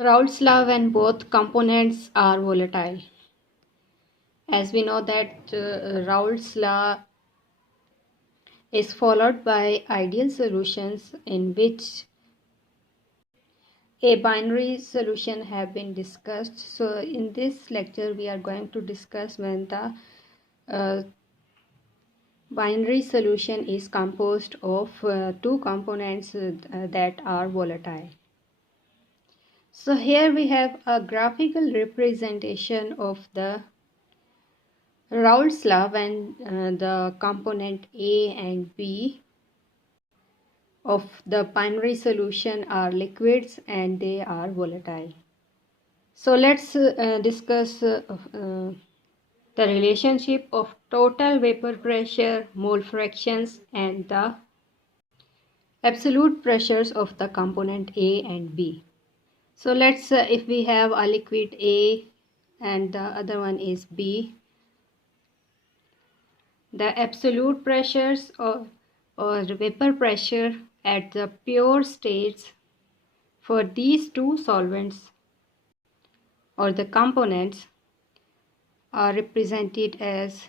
Rawlss law when both components are volatile. As we know that Rawlss law is followed by ideal solutions in which a binary solution have been discussed. So in this lecture we are going to discuss when the uh, binary solution is composed of two components that are volatile. So here we have a graphical representation of the Rawlss law when the component A and B of the binary solution are liquids and they are volatile. So let's discuss the relationship of total vapor pressure, mole fractions, and the absolute pressures of the component A and B. So let's if we have a liquid A and the other one is B, the absolute pressures or vapor pressure at the pure states for these two solvents or the components are represented as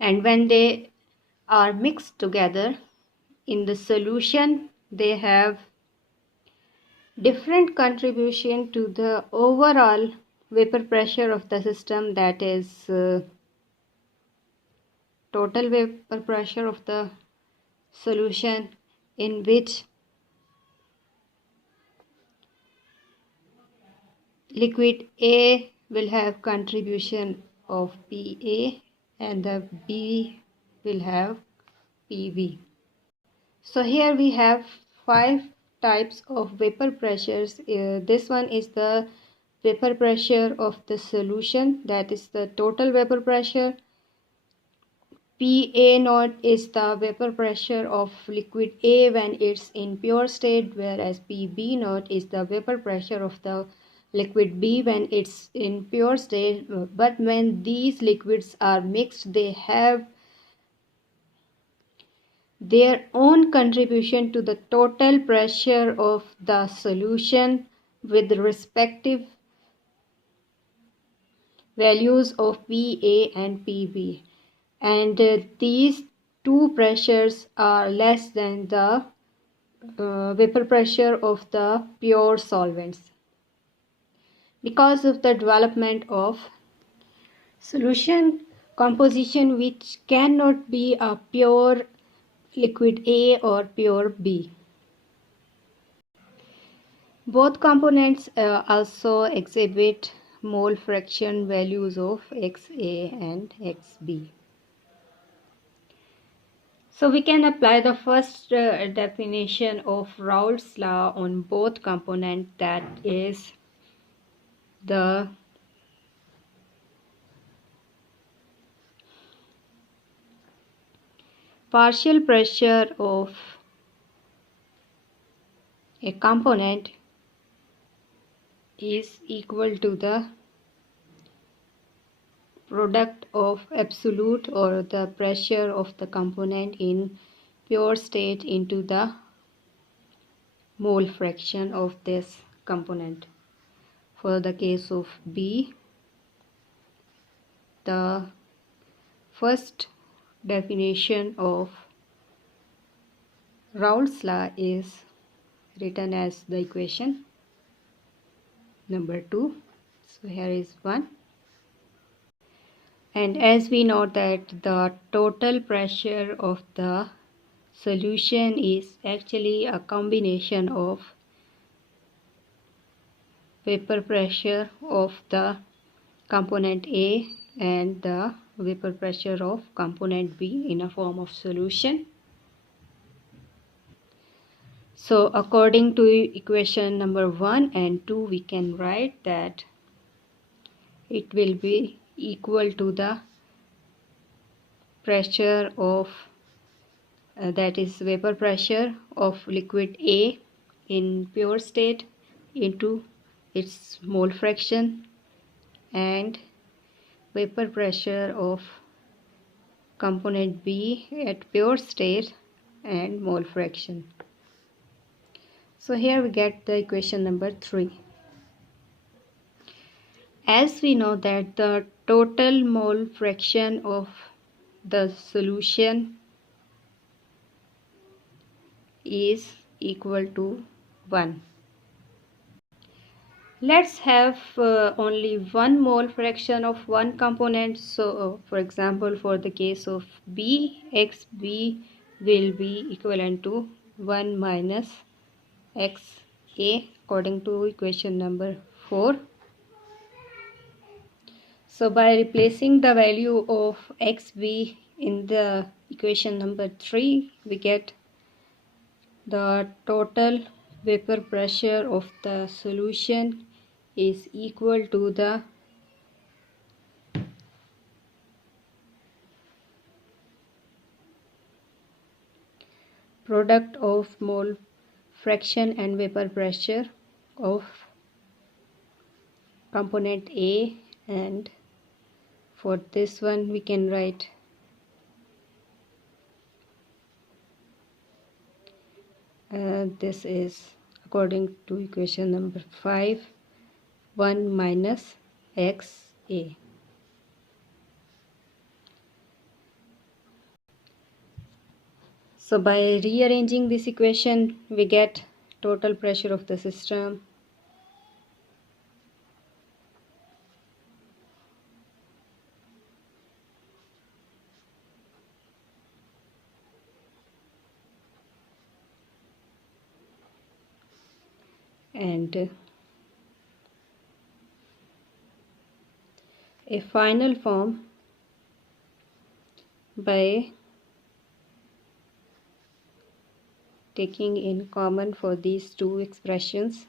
and when they are mixed together in the solution they have different contribution to the overall vapor pressure of the system, that is total vapor pressure of the solution, in which liquid A will have contribution of PA and the B will have PV. So here we have 5 types of vapor pressures. This one is the vapor pressure of the solution, that is the total vapor pressure. PA naught is the vapor pressure of liquid A when it's in pure state, whereas PB naught is the vapor pressure of the liquid B when it's in pure state. But when these liquids are mixed, they have their own contribution to the total pressure of the solution with respective values of PA and PB, and these two pressures are less than the vapor pressure of the pure solvents. Because of the development of solution composition which cannot be a pure liquid A or pure B. Both components also exhibit mole fraction values of XA and XB. So we can apply the first definition of Rawlss law on both components, that is the partial pressure of a component is equal to the product of absolute or the pressure of the component in pure state into the mole fraction of this component. For the case of B, the first definition of Rawlss law is written as the equation number 2. So here is 1. And as we know that the total pressure of the solution is actually a combination of vapor pressure of the component A and the vapor pressure of component B in a form of solution. So according to equation number 1 and 2, we can write that it will be equal to the pressure of that is vapor pressure of liquid A in pure state into its mole fraction and vapor pressure of component B at pure state and mole fraction. So here we get the equation number 3. As we know that the total mole fraction of the solution is equal to 1. Let's have only one mole fraction of one component. So for example, for the case of B, XB will be equivalent to 1 minus XA according to equation number 4. So by replacing the value of XB in the equation number 3, we get the total vapor pressure of the solution is equal to the product of mole fraction and vapor pressure of component A, and for this one we can write this is according to equation number 5, 1 minus XA. So by rearranging this equation we get total pressure of the system and a final form by taking in common for these two expressions.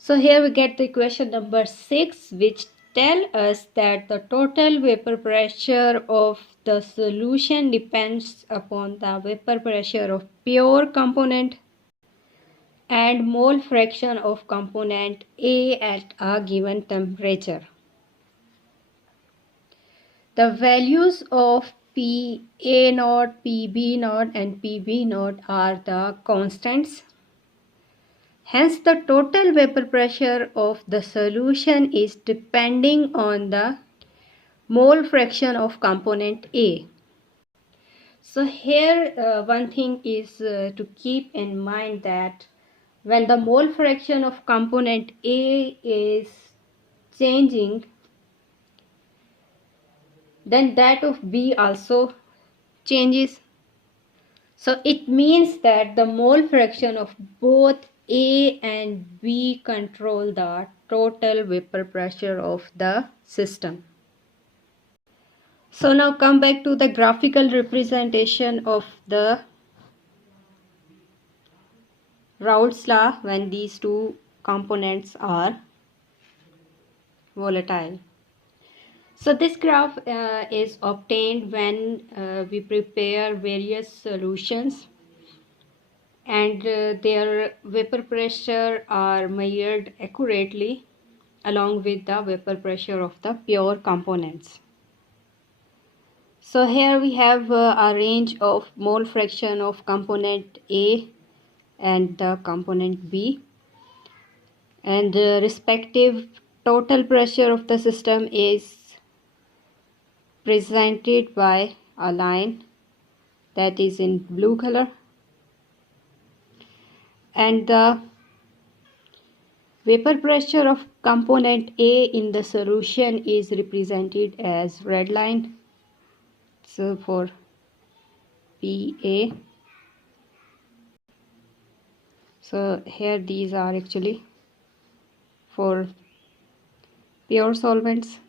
So here we get the equation number 6, which tell us that the total vapor pressure of the solution depends upon the vapor pressure of pure component and mole fraction of component A at a given temperature. The values of PA0, PB0 and PB0 are the constants. Hence, the total vapor pressure of the solution is depending on the mole fraction of component A. So here one thing is to keep in mind that when the mole fraction of component A is changing, then that of B also changes. So it means that the mole fraction of both A and B control the total vapor pressure of the system. So now come back to the graphical representation of the Rawlss law when these two components are volatile. So this graph is obtained when we prepare various solutions and their vapor pressure are measured accurately along with the vapor pressure of the pure components. So here we have a range of mole fraction of component A and the component B, and the respective total pressure of the system is presented by a line that is in blue color, and the vapor pressure of component A in the solution is represented as red line. So for PA, so here these are actually for pure solvents.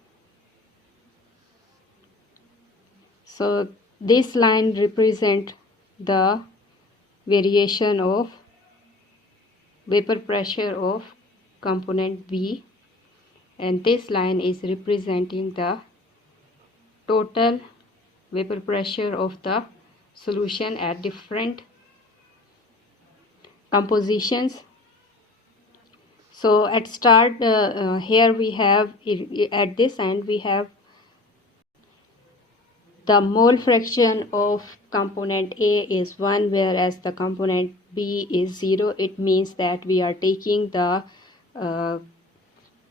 So this line represents the variation of vapor pressure of component B, and this line is representing the total vapor pressure of the solution at different compositions. So at start here we have, at this end we have the mole fraction of component A is 1, whereas the component B is 0. It means that we are taking the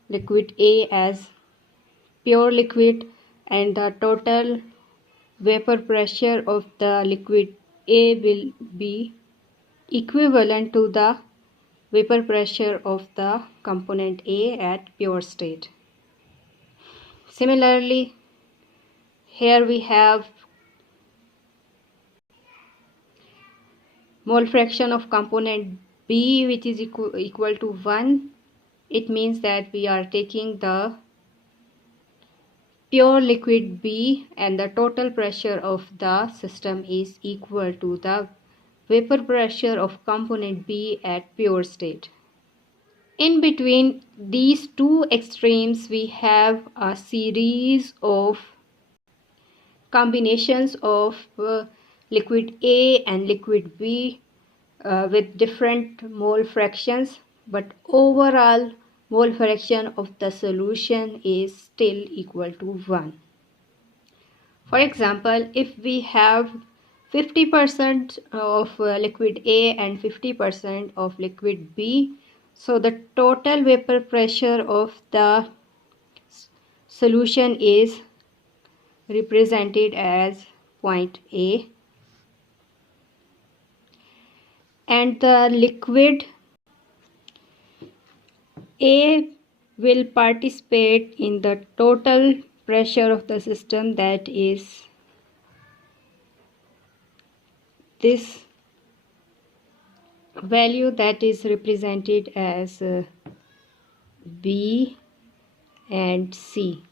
liquid A as pure liquid, and the total vapor pressure of the liquid A will be equivalent to the vapor pressure of the component A at pure state. Similarly, here we have mole fraction of component B, which is equal to 1. It means that we are taking the pure liquid B and the total pressure of the system is equal to the vapor pressure of component B at pure state. In between these two extremes, we have a series of combinations of liquid A and liquid B with different mole fractions, but overall mole fraction of the solution is still equal to 1. For example, if we have 50% of liquid A and 50% of liquid B, so the total vapor pressure of the solution is represented as point A, and the liquid A will participate in the total pressure of the system, that is this value that is represented as B and C.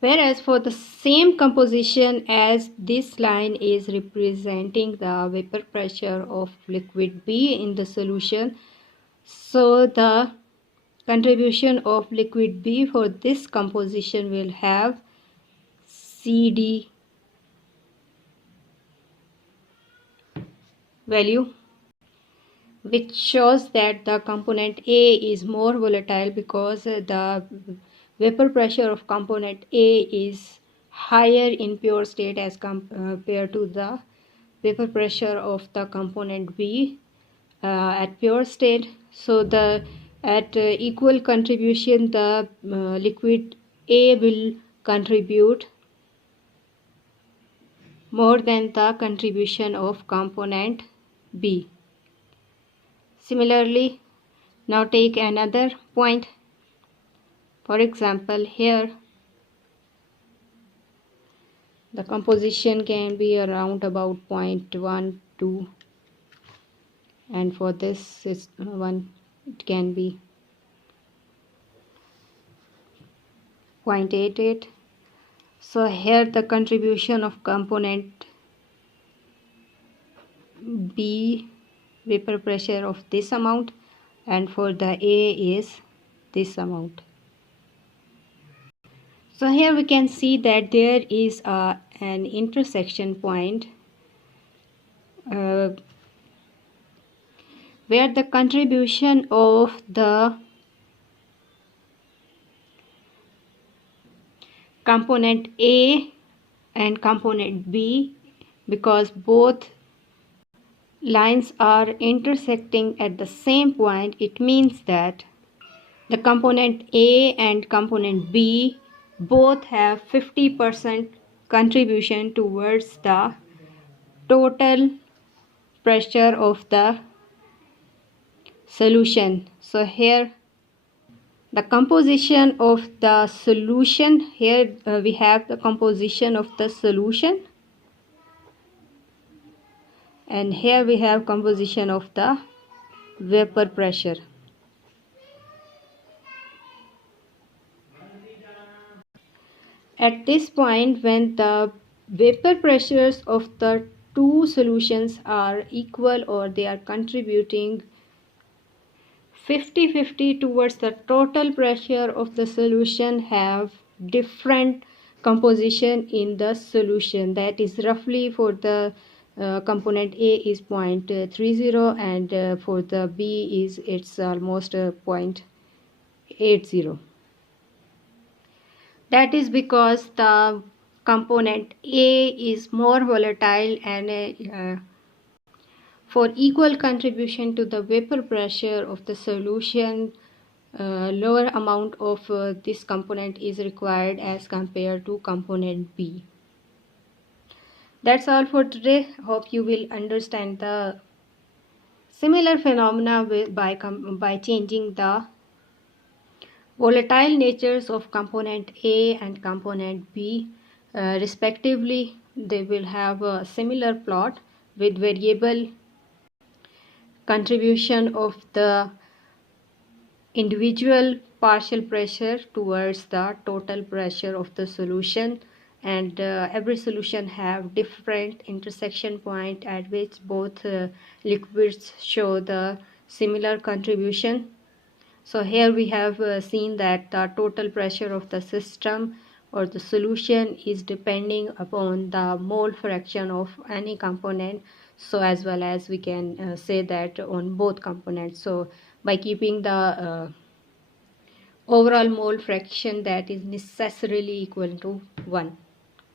Whereas for the same composition as this line is representing the vapor pressure of liquid B in the solution, so the contribution of liquid B for this composition will have CD value, which shows that the component A is more volatile because the vapor pressure of component A is higher in pure state as compared to the vapor pressure of the component B at pure state. So the at equal contribution, the liquid A will contribute more than the contribution of component B. Similarly, now take another point. For example, here the composition can be around about 0.12, and for this one it can be 0.88. So here the contribution of component B vapor pressure of this amount, and for the A is this amount. So here we can see that there is an intersection point where the contribution of the component A and component B, because both lines are intersecting at the same point, it means that the component A and component B both have 50% contribution towards the total pressure of the solution. So here the composition of the solution, here we have the composition of the solution, and here we have composition of the vapor pressure. At this point, when the vapor pressures of the two solutions are equal, or they are contributing 50-50 towards the total pressure of the solution have different composition in the solution. That is roughly for the component A is 0.30 and for the B is it's almost 0.80. That is because the component A is more volatile and for equal contribution to the vapor pressure of the solution, lower amount of this component is required as compared to component B. That's all for today. Hope you will understand the similar phenomena by changing the volatile natures of component A and component B respectively. They will have a similar plot with variable contribution of the individual partial pressure towards the total pressure of the solution, and every solution have different intersection point at which both liquids show the similar contribution. So here we have seen that the total pressure of the system or the solution is depending upon the mole fraction of any component, so as well as we can say that on both components. So by keeping the overall mole fraction, that is necessarily equal to 1.